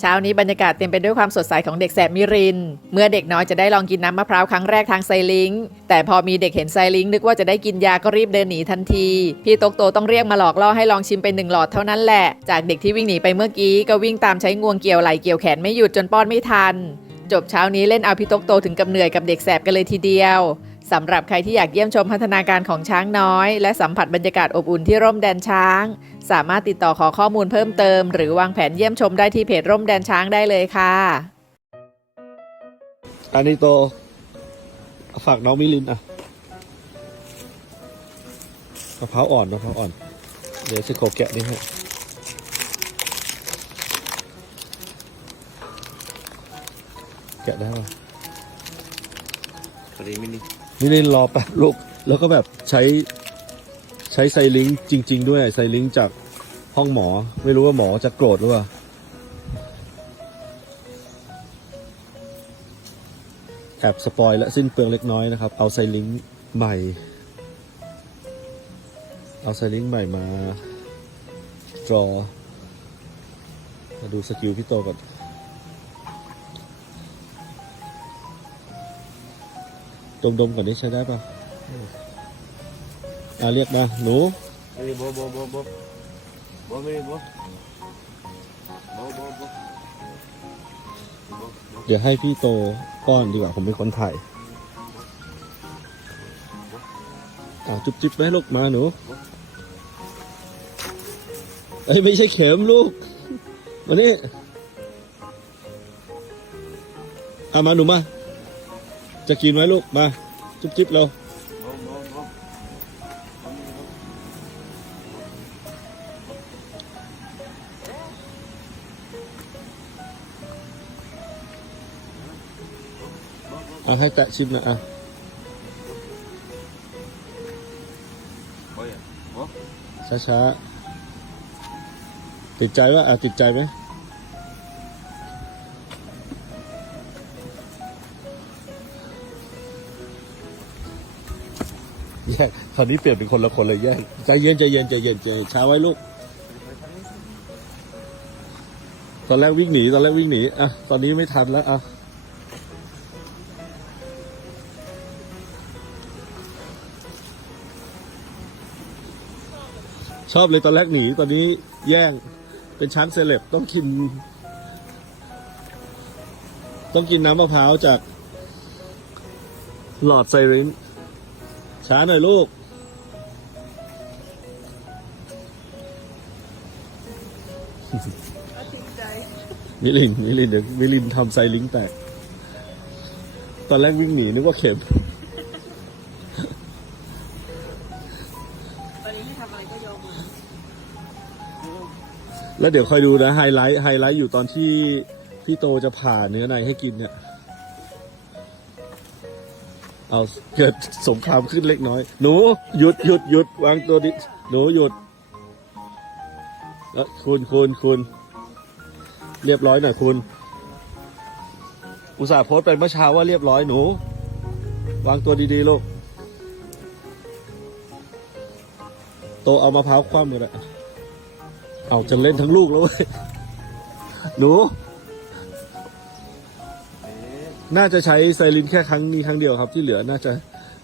เช้านี้บรรยากาศเต็มไปด้วยความสดใสของเด็กแสบมิริน เมื่อเด็กน้อยจะได้ลองกินน้ำมะพร้าวครั้งแรกทางไซลิงก์แต่พอมีเด็กเห็นไซลิงก์นึกว่าจะได้กินยาก็รีบเดินหนีทันที พี่ตกโตต้องเรียกมาหลอกล่อให้ลองชิมไปหนึ่งหลอดเท่านั้นแหละ จากเด็กที่วิ่งหนีไปเมื่อกี้ก็วิ่งตามใช้งวงเกี่ยวไหล่เกี่ยวแขนไม่หยุดจนป้อนไม่ทัน จบเช้านี้เล่นเอาพี่ตกโตถึงกับเหนื่อยกับเด็กแสบกันเลยทีเดียว สำหรับใครที่อยากเยี่ยมชมพัฒนาการของช้างน้อย และสัมผัสบรรยากาศอบอุ่นที่ร่มแดนช้าง สามารถติดต่อขอข้อมูลเพิ่มเติม หรือวางแผนเยี่ยมชมได้ที่เพจร่มแดนช้างได้เลยค่ะ อันนี้โตฝากน้องมิลินอะมะพร้าวอ่อนมะพร้าวอ่อน เดี๋ยวจะขอแกะนี่ให้แกะได้ป่ะพอดีมินิ มิลินรอแป๊บลูก แล้วก็แบบใช้ใช้ไซลิงจริง ๆ ด้วยไซลิงจากห้องหมอ ไม่รู้ว่าหมอจะโกรธหรือเปล่าแอบสปอยและสิ้นเปลืองเล็กน้อยนะครับ เอาไซลิงใหม่ เอาไซลิงใหม่มา ดรอมาดูสกิลพี่โตก่อน ดมๆก่อนนี้ใช้ได้ป่ะอ่าเรียกมา หนูอันนี้โบโบโบโบโบมินิโบโบโบโบเดี๋ยวให้พี่โตป้อนดีกว่า ผมเป็นคนถ่ายอ่าจุ๊บจิ๊บไหมลูกมาหนู เอ้ย ไม่ใช่เข็มลูก มานี่อ่ามาหนูมา จะกินไหมลูก มาจุ๊บจิ๊บเราโบโบโบเอาให้แตะชิมหนะอะโบยโบช้าช้าๆ ติดใจว่าอะติดใจไหม คราวนี้เปลี่ยนเป็นคนละคนเลยแยกใจเย็นใจเย็นใจเย็นใจเย็นช้าไว้ลูก ตอนแรกวิ่งหนี ตอนแรกวิ่งหนีอะตอนนี้ไม่ทันแล้วอะชอบเลยตอนแรกหนีตอนนี้แย่งเป็นช้างเซเลบต้องกิน ต้องกินน้ำมะพร้าวจาก หลอดไซรินช้าหน่อยลูก มิลินมิลินเดี๋ยวมิลินทำไซลิงแตก ตอนแรกวิ่งหนีนึกว่าเข็ม ตอนนี้ไม่ทำอะไรก็ยกมือแล้วเดี๋ยวคอยดูนะไฮไลท์ไฮไลท์อยู่ตอนที่พี่โตจะผ่าเนื้อในให้กินเนี่ย เอาเกิดสงครามขึ้นเล็กน้อย หนู หยุดหยุดหยุดวางตัวดิหนูหยุดแล้วคุณคุณคุณ เรียบร้อยหน่อยคุณ อุตส่าห์โพสต์ไปเมื่อเช้าว่าเรียบร้อยหนู วางตัวดีๆลูก โตเอามะพร้าวคว่ำเลยแหละเอาจะเล่นทั้งลูกแล้วเว้ย หนู น่าจะใช้ไซรินแค่ครั้งนี้ครั้งเดียวครับ ที่เหลือน่าจะ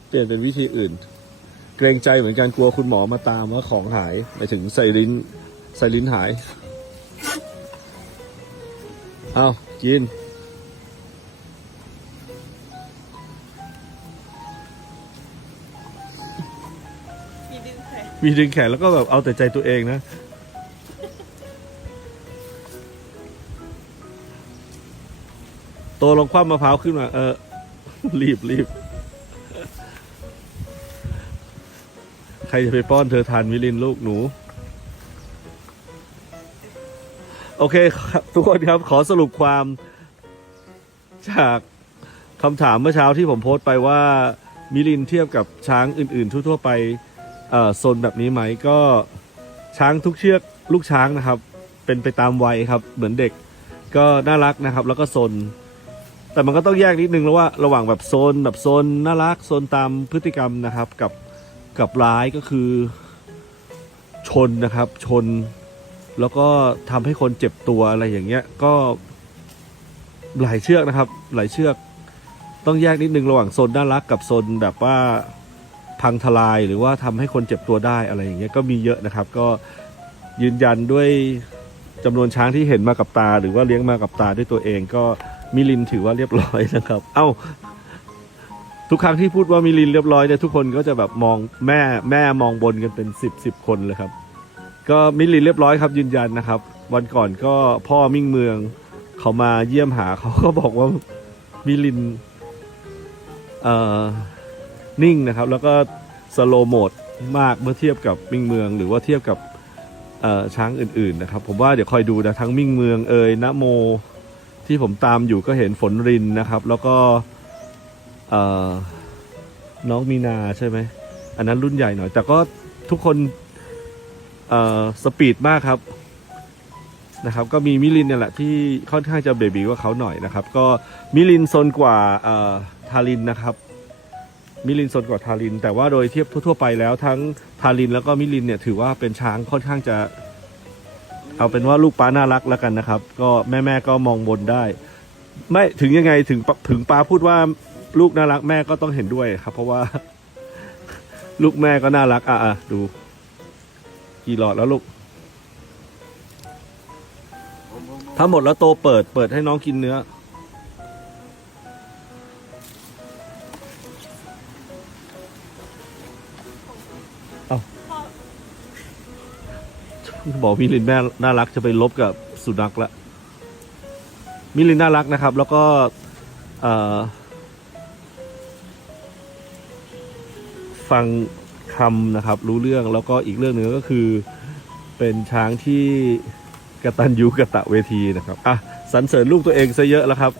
เปลี่ยนเป็นวิธีอื่น เกรงใจเหมือนกันกลัวคุณหมอมาตามว่าของหาย ไปถึงไซรินไซรินหาย เอากิน มีดึงแขนมีดึงแขนแล้วก็แบบเอาแต่ใจตัวเองนะ โตลงคว่ำมะพร้าวขึ้นมา เออ รีบรีบ ใครจะไปป้อนเธอทานมิลินลูกหนู โอเคครับทุกคนครับขอสรุปความจากคำถามเมื่อเช้าที่ผมโพสต์ไปว่ามิลินเทียบกับช้างอื่น ๆ ทั่ว ๆ ไปโซนแบบนี้ไหมก็ช้างทุกเชือกลูกช้างนะครับ เป็นไปตามวัยครับเหมือนเด็กก็น่ารักนะครับ แล้วก็โซนแต่มันก็ต้องแยกนิดนึงแล้วว่าระหว่างแบบโซนแบบโซนน่ารักโซนตามพฤติกรรมนะครับกับกับร้ายก็คือชนนะครับ ชน แล้วก็ทำให้คนเจ็บตัวอะไรอย่างเงี้ย ก็หลายเชือกนะครับ หลายเชือก ต้องแยกนิดนึงระหว่างโซนน่ารักกับโซนแบบว่าพังทลายหรือว่าทำให้คนเจ็บตัวได้อะไรอย่างเงี้ยก็มีเยอะนะครับ ก็ยืนยันด้วยจำนวนช้างที่เห็นมากับตา หรือว่าเลี้ยงมากับตาด้วยตัวเองก็มิลินถือว่าเรียบร้อยนะครับ เอ้า ทุกครั้งที่พูดว่ามิลินเรียบร้อยเนี่ยทุกคนก็จะแบบมองแม่แม่มองบนกันเป็นสิบสิบคนเลยครับ ก็มิลินเรียบร้อยครับยืนยันนะครับ วันก่อนก็พ่อมิ่งเมืองเขามาเยี่ยมหาเขาก็บอกว่ามิลินเอ่อนิ่งนะครับ แล้วก็สโลโหมดมากเมื่อเทียบกับมิ่งเมือง หรือว่าเทียบกับช้างอื่นๆนะครับ ผมว่าเดี๋ยวคอยดูนะทั้งมิ่งเมืองเอ่ยนะโมที่ผมตามอยู่ก็เห็นฝนรินนะครับ แล้วก็น้องมีนาใช่ไหมอันนั้นรุ่นใหญ่หน่อย แต่ก็ทุกคน เอ่อสปีดมากครับนะครับ ก็มีมิลินเนี่ยแหละที่ค่อนข้างจะเบบีกว่าเขาหน่อยนะครับ ก็มิลินโซนกว่าเอ่อทารินนะครับ มิลินโซนกว่าทาริน แต่ว่าโดยเทียบทั่วๆไปแล้วทั้งทารินแล้วก็มิลินเนี่ยถือว่าเป็นช้างค่อนข้างจะ เอาเป็นว่าลูกป้าน่ารักแล้วกันนะครับ ก็แม่ๆก็มองบนได้ ไม่ถึงยังไงถึงปถึงป้าพูดว่าลูกน่ารักแม่ก็ต้องเห็นด้วยครับ เพราะว่า ลูกแม่ก็น่ารักอะอะดู กี่หลอดแล้วลูกถ้าหมดแล้วโตเปิดเปิดให้น้องกินเนื้อ เอาบอกมิลินแม่น่ารักจะไปลบกับสุนัขละมิลินน่ารักนะครับ แล้วก็เอ่อฟัง คำนะครับ รู้เรื่องแล้วก็อีกเรื่องหนึ่งก็คือ เป็นช้างที่กระตันยูกระตะเวทีนะครับอะสรรเสริญลูกตัวเองซะเยอะแล้วครับ